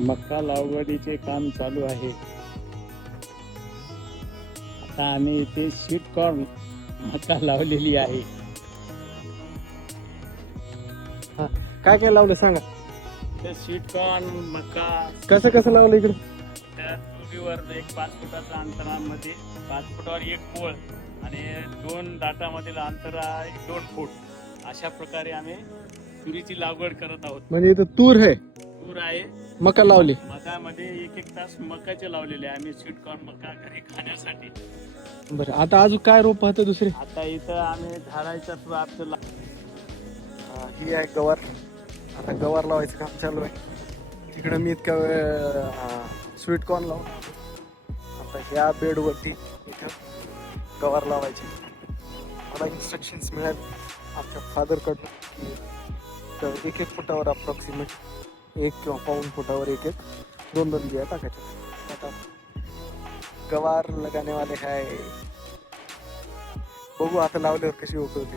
मका लागवडीचे काम चालू आहे. आता आम्ही इथे स्वीट कॉर्न मका लावलेली आहे. काय काय लावलं सांगा. ते स्वीट कॉर्न मका कसं कसं लावलं इकडे? त्या तुरीवर एक 5 फुटाच्या अंतरामध्ये 5 फुटावर एक पोळ आणि 2 दाटामधील अंतर आहे 2 फूट. अशा प्रकारे आम्ही तुरीची लागवड करत आहोत. म्हणजे इथं तूर आहे, तूर आहे, मका लावली. मकामध्ये 1-1 तास मकाचे लावलेले आहे आम्ही स्वीट कॉर्न मका घरी खाण्यासाठी. बरं, आता अजून काय रोप पाहतो दुसरे? आता इथं आम्ही झाडाच्या आपलं ही आहे गवार. आता गवार लावायचं काम चालू आहे. तिकडं मी इतका वेळ स्वीट कॉर्न लावून आता ह्या बेडवरती इथं गवार लावायचे. मला इन्स्ट्रक्शन्स मिळाले आमच्या फादरकडनं तर 1-1 फुटावर अप्रॉक्सिमेट 1 किंवा पाऊण फुटावर 1-1 2-2 बिया टाकायच्या. आता गवार लगाने वाले आहे, बघू आता लावल्यावर कशी उपयोग होते.